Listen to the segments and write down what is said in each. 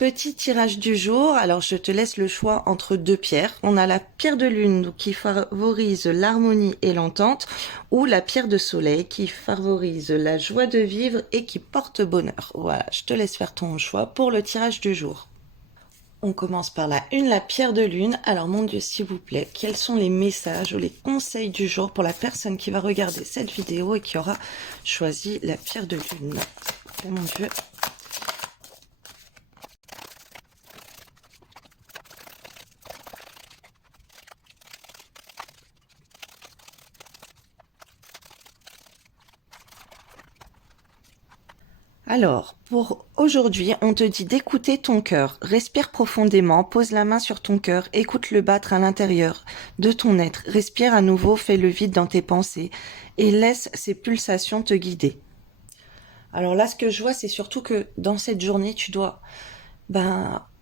Petit tirage du jour, alors je te laisse le choix entre deux pierres. On a la pierre de lune donc, qui favorise l'harmonie et l'entente, ou la pierre de soleil qui favorise la joie de vivre et qui porte bonheur. Voilà, je te laisse faire ton choix pour le tirage du jour. On commence par la une, la pierre de lune. Alors mon Dieu, s'il vous plaît, quels sont les messages ou les conseils du jour pour la personne qui va regarder cette vidéo et qui aura choisi la pierre de lune? Oh mon Dieu. Alors, pour aujourd'hui, on te dit d'écouter ton cœur. Respire profondément, pose la main sur ton cœur, écoute-le battre à l'intérieur de ton être. Respire à nouveau, fais le vide dans tes pensées et laisse ces pulsations te guider. Alors là, ce que je vois, c'est surtout que dans cette journée, tu dois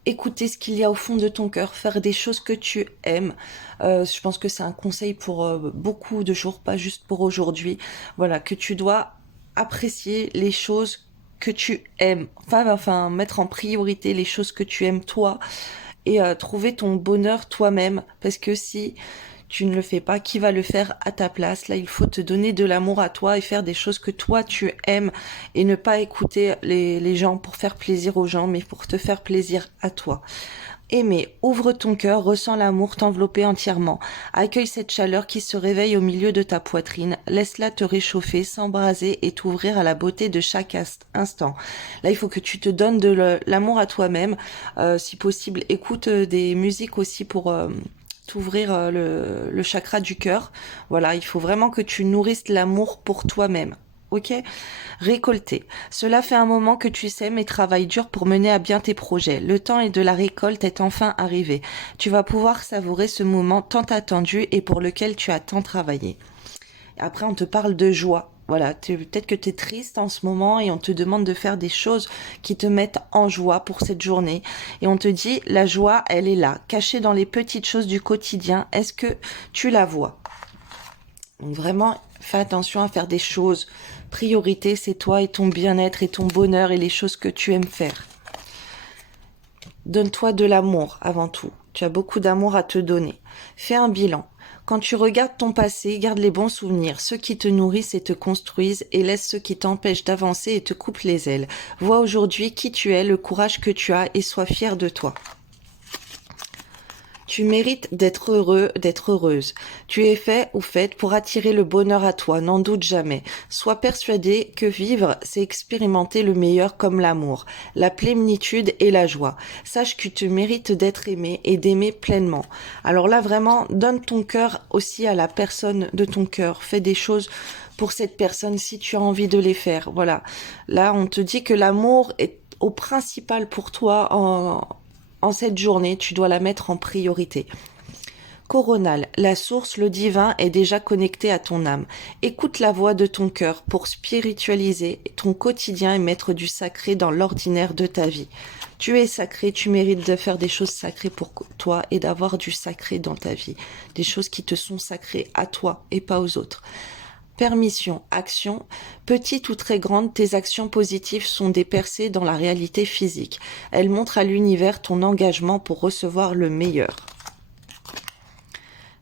écouter ce qu'il y a au fond de ton cœur, faire des choses que tu aimes. Je pense que c'est un conseil pour beaucoup de jours, pas juste pour aujourd'hui. Voilà, que tu dois apprécier les choses que tu aimes. Enfin, mettre en priorité les choses que tu aimes toi et trouver ton bonheur toi-même. Parce que si tu ne le fais pas, qui va le faire à ta place? Là, il faut te donner de l'amour à toi et faire des choses que toi tu aimes et ne pas écouter les gens pour faire plaisir aux gens, mais pour te faire plaisir à toi. Aimer, ouvre ton cœur, ressens l'amour t'envelopper entièrement. Accueille cette chaleur qui se réveille au milieu de ta poitrine. Laisse-la te réchauffer, s'embraser et t'ouvrir à la beauté de chaque instant. Là, il faut que tu te donnes de l'amour à toi-même. Si possible, écoute des musiques aussi pour t'ouvrir le chakra du cœur. Voilà, il faut vraiment que tu nourrisses l'amour pour toi-même. Ok? Récolter. Cela fait un moment que tu sèmes et travailles dur pour mener à bien tes projets. Le temps de la récolte est enfin arrivé. Tu vas pouvoir savourer ce moment tant attendu et pour lequel tu as tant travaillé. Après, on te parle de joie. Voilà, peut-être que tu es triste en ce moment et on te demande de faire des choses qui te mettent en joie pour cette journée. Et on te dit, la joie, elle est là, cachée dans les petites choses du quotidien. Est-ce que tu la vois? Donc vraiment, fais attention à faire des choses. Priorité, c'est toi et ton bien-être et ton bonheur et les choses que tu aimes faire. Donne-toi de l'amour avant tout. Tu as beaucoup d'amour à te donner. Fais un bilan. Quand tu regardes ton passé, garde les bons souvenirs, ceux qui te nourrissent et te construisent, et laisse ceux qui t'empêchent d'avancer et te coupent les ailes. Vois aujourd'hui qui tu es, le courage que tu as et sois fier de toi. Tu mérites d'être heureux, d'être heureuse. Tu es fait ou faite pour attirer le bonheur à toi, n'en doute jamais. Sois persuadé que vivre, c'est expérimenter le meilleur comme l'amour, la plénitude et la joie. Sache que tu mérites d'être aimé et d'aimer pleinement. Alors là, vraiment, donne ton cœur aussi à la personne de ton cœur. Fais des choses pour cette personne si tu as envie de les faire. Voilà. Là, on te dit que l'amour est au principal pour toi en cette journée, tu dois la mettre en priorité. Coronal, la source, le divin est déjà connecté à ton âme. Écoute la voix de ton cœur pour spiritualiser ton quotidien et mettre du sacré dans l'ordinaire de ta vie. Tu es sacré, tu mérites de faire des choses sacrées pour toi et d'avoir du sacré dans ta vie. Des choses qui te sont sacrées à toi et pas aux autres. Permission, action, petite ou très grande, tes actions positives sont des percées dans la réalité physique. Elles montrent à l'univers ton engagement pour recevoir le meilleur.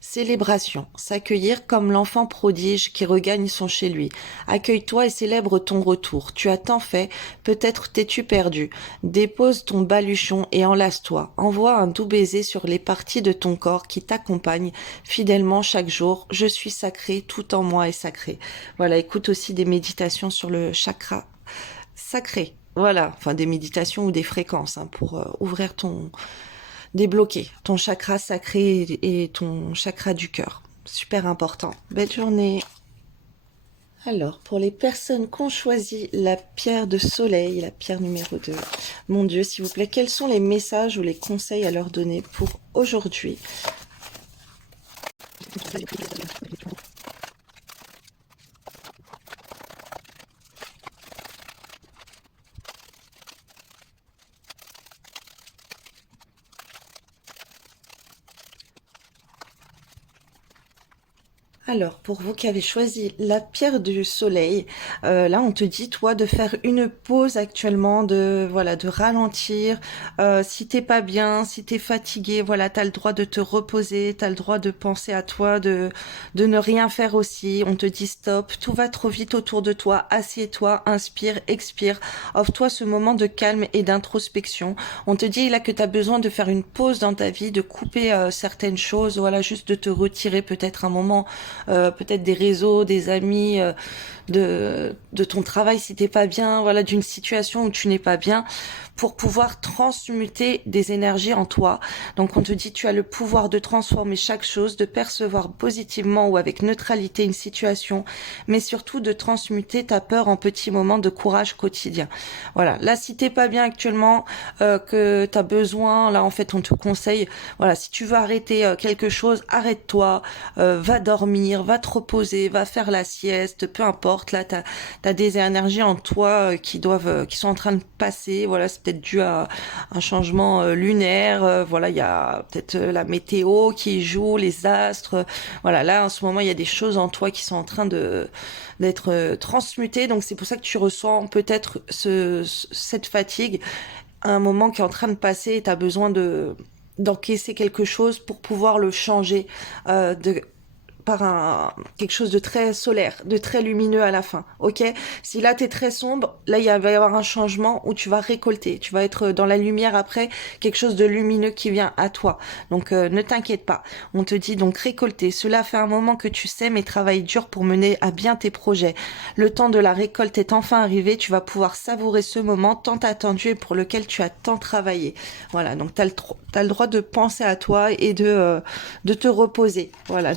Célébration, s'accueillir comme l'enfant prodige qui regagne son chez lui. Accueille-toi et célèbre ton retour. Tu as tant fait, peut-être t'es-tu perdu. Dépose ton baluchon et enlace-toi. Envoie un doux baiser sur les parties de ton corps qui t'accompagnent fidèlement chaque jour. Je suis sacré, tout en moi est sacré. Voilà, écoute aussi des méditations sur le chakra sacré. Voilà, enfin des méditations ou des fréquences pour ouvrir débloquer ton chakra sacré et ton chakra du cœur. Super important. Belle journée. Alors, pour les personnes qui ont choisi la pierre de soleil, la pierre numéro 2, mon Dieu, s'il vous plaît, quels sont les messages ou les conseils à leur donner pour aujourd'hui? Alors, pour vous qui avez choisi la pierre du soleil, là, on te dit, toi, de faire une pause actuellement, de, voilà, de ralentir. Si t'es pas bien, si t'es fatigué, voilà, t'as le droit de te reposer, t'as le droit de penser à toi, de ne rien faire aussi. On te dit stop, tout va trop vite autour de toi. Assieds-toi, inspire, expire. Offre-toi ce moment de calme et d'introspection. On te dit là que t'as besoin de faire une pause dans ta vie, de couper certaines choses, voilà, juste de te retirer peut-être un moment peut-être des réseaux, des amis, de ton travail si t'es pas bien, voilà, d'une situation où tu n'es pas bien, pour pouvoir transmuter des énergies en toi. Donc on te dit tu as le pouvoir de transformer chaque chose, de percevoir positivement ou avec neutralité une situation, mais surtout de transmuter ta peur en petits moments de courage quotidien. Voilà, là si t'es pas bien actuellement, que t'as besoin, là en fait on te conseille, voilà, si tu veux arrêter quelque chose, arrête-toi, va dormir, va te reposer, va faire la sieste, peu importe. Là, t'as des énergies en toi qui sont en train de passer. Voilà, c'est peut-être dû à un changement lunaire. Voilà, il y a peut-être la météo qui joue, les astres. Voilà, là, en ce moment, il y a des choses en toi qui sont en train de d'être transmutées. Donc, c'est pour ça que tu ressens peut-être cette fatigue à un moment qui est en train de passer et t'as besoin d'encaisser quelque chose pour pouvoir le changer par quelque chose de très solaire, de très lumineux à la fin, ok? Si là t'es très sombre, là va y avoir un changement où tu vas récolter, tu vas être dans la lumière après, quelque chose de lumineux qui vient à toi. Donc ne t'inquiète pas, on te dit donc récolter, cela fait un moment que tu sèmes et travailles dur pour mener à bien tes projets. Le temps de la récolte est enfin arrivé, tu vas pouvoir savourer ce moment tant attendu et pour lequel tu as tant travaillé. Voilà, donc t'as le droit de penser à toi et de te reposer. Voilà,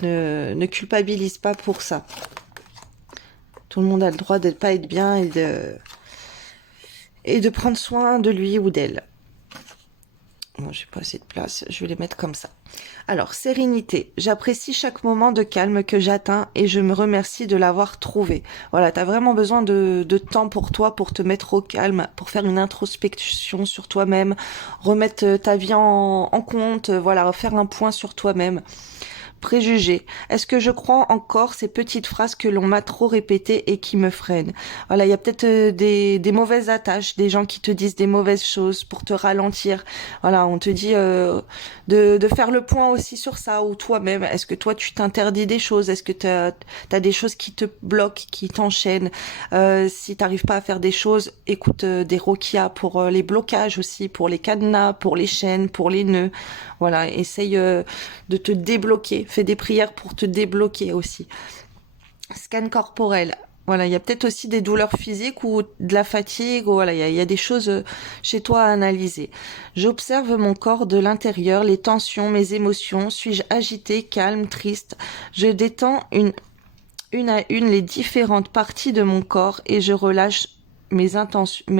ne culpabilise pas pour ça. Tout le monde a le droit de pas être bien et de prendre soin de lui ou d'elle. Bon, j'ai pas assez de place, je vais les mettre comme ça. Alors, sérénité. J'apprécie chaque moment de calme que j'atteins et je me remercie de l'avoir trouvé. Voilà, t'as vraiment besoin de temps pour toi, pour te mettre au calme, pour faire une introspection sur toi-même, remettre ta vie en compte, voilà, faire un point sur toi-même. Préjugés. Est-ce que je crois encore ces petites phrases que l'on m'a trop répétées et qui me freinent? Voilà, il y a peut-être des mauvaises attaches, des gens qui te disent des mauvaises choses pour te ralentir. Voilà, on te dit de faire le point aussi sur ça, ou toi-même. Est-ce que toi, tu t'interdis des choses? Est-ce que t'as des choses qui te bloquent, qui t'enchaînent? Si t'arrives pas à faire des choses, écoute des Rokia pour les blocages aussi, pour les cadenas, pour les chaînes, pour les nœuds. Voilà, essaye de te débloquer. Fais des prières pour te débloquer aussi. Scan corporel. Voilà, il y a peut-être aussi des douleurs physiques ou de la fatigue. Ou voilà, il y a des choses chez toi à analyser. J'observe mon corps de l'intérieur, les tensions, mes émotions. Suis-je agité, calme, triste? Je détends une à une les différentes parties de mon corps et je relâche mes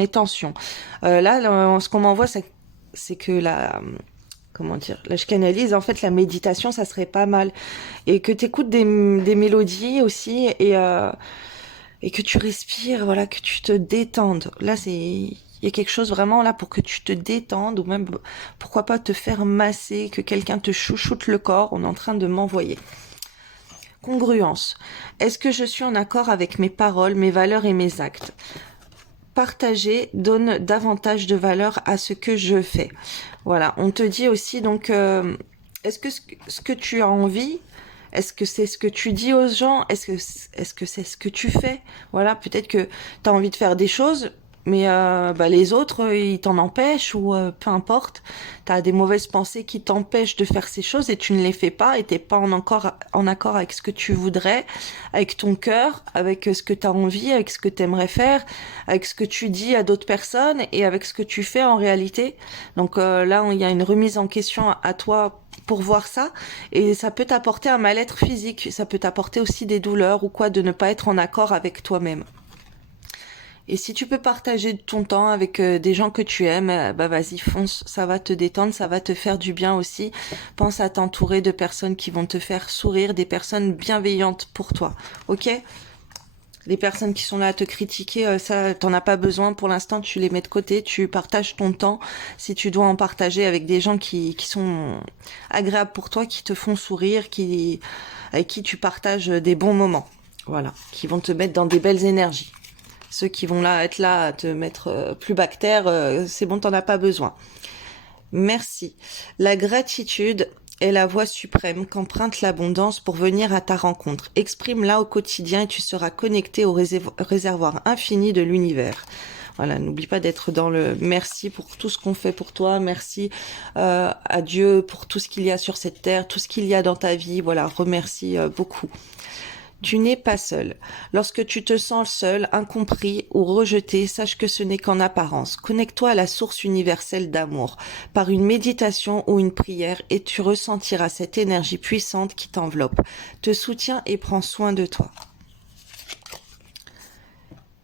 tensions. Là, ce qu'on m'envoie, c'est que comment dire, là je canalise, en fait la méditation ça serait pas mal et que tu écoutes des mélodies aussi et que tu respires, voilà, que tu te détendes. Là il y a quelque chose vraiment là pour que tu te détendes ou même pourquoi pas te faire masser, que quelqu'un te chouchoute le corps, on est en train de m'envoyer. Congruence. Est-ce que je suis en accord avec mes paroles, mes valeurs et mes actes? Partager donne davantage de valeur à ce que je fais. Voilà, on te dit aussi donc, est-ce que ce que tu as envie, est-ce que c'est ce que tu dis aux gens, est-ce que c'est ce que tu fais? Voilà, peut-être que tu as envie de faire des choses, mais les autres, ils t'en empêchent ou peu importe. Tu as des mauvaises pensées qui t'empêchent de faire ces choses et tu ne les fais pas et t'es pas en accord avec ce que tu voudrais, avec ton cœur, avec ce que tu as envie, avec ce que tu aimerais faire, avec ce que tu dis à d'autres personnes et avec ce que tu fais en réalité. Donc là, il y a une remise en question à toi pour voir ça et ça peut t'apporter un mal-être physique, ça peut t'apporter aussi des douleurs ou quoi de ne pas être en accord avec toi-même. Et si tu peux partager ton temps avec des gens que tu aimes, bah vas-y, fonce, ça va te détendre, ça va te faire du bien aussi. Pense à t'entourer de personnes qui vont te faire sourire, des personnes bienveillantes pour toi, ok? Les personnes qui sont là à te critiquer, ça, t'en as pas besoin pour l'instant, tu les mets de côté, tu partages ton temps. Si tu dois en partager avec des gens qui sont agréables pour toi, qui te font sourire, avec qui tu partages des bons moments. Voilà, qui vont te mettre dans des belles énergies. Ceux qui vont être là à te mettre plus bactère, c'est bon, t'en as pas besoin. Merci. La gratitude est la voie suprême qu'emprunte l'abondance pour venir à ta rencontre. Exprime-la au quotidien et tu seras connecté au réservoir infini de l'univers. Voilà, n'oublie pas d'être dans le merci pour tout ce qu'on fait pour toi, merci à Dieu pour tout ce qu'il y a sur cette terre, tout ce qu'il y a dans ta vie. Voilà, remercie beaucoup. Tu n'es pas seul. Lorsque tu te sens seul, incompris ou rejeté, sache que ce n'est qu'en apparence. Connecte-toi à la source universelle d'amour par une méditation ou une prière et tu ressentiras cette énergie puissante qui t'enveloppe, te soutient et prend soin de toi.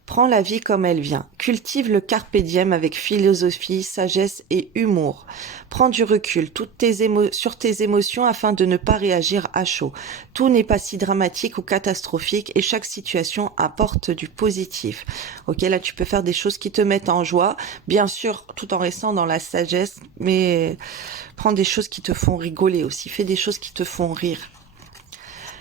Prends la vie comme elle vient. Cultive le carpe diem avec philosophie, sagesse et humour. Prends du recul sur tes émotions afin de ne pas réagir à chaud. Tout n'est pas si dramatique ou catastrophique et chaque situation apporte du positif. Ok, là tu peux faire des choses qui te mettent en joie, bien sûr tout en restant dans la sagesse, mais prends des choses qui te font rigoler aussi. Fais des choses qui te font rire.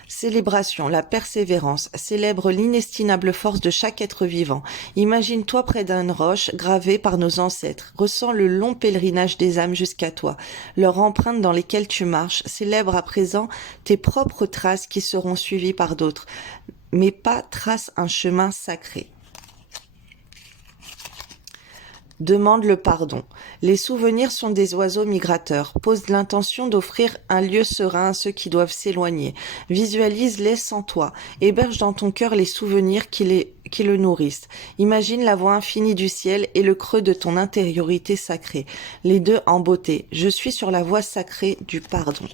Célébration, la persévérance, célèbre l'inestimable force de chaque être vivant. Imagine-toi près d'une roche gravée par nos ancêtres. Ressens le long pèlerinage des âmes jusqu'à toi. Leurs empreintes dans lesquelles tu marches. Célèbre à présent tes propres traces qui seront suivies par d'autres. Mais pas trace un chemin sacré. Demande le pardon. Les souvenirs sont des oiseaux migrateurs. Pose l'intention d'offrir un lieu serein à ceux qui doivent s'éloigner. Visualise-les sans toi. Héberge dans ton cœur les souvenirs qui le nourrissent. Imagine la voix infinie du ciel et le creux de ton intériorité sacrée. Les deux en beauté. Je suis sur la voie sacrée du pardon.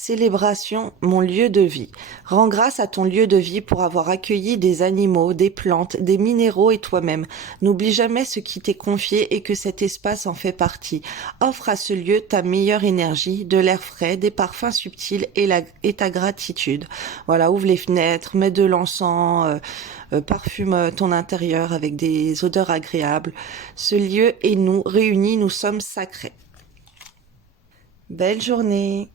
Célébration, mon lieu de vie. Rends grâce à ton lieu de vie pour avoir accueilli des animaux, des plantes, des minéraux et toi-même. N'oublie jamais ce qui t'est confié et que cet espace en fait partie. Offre à ce lieu ta meilleure énergie, de l'air frais, des parfums subtils et ta gratitude. Voilà, ouvre les fenêtres, mets de l'encens, parfume ton intérieur avec des odeurs agréables. Ce lieu et nous, réunis, nous sommes sacrés. Belle journée!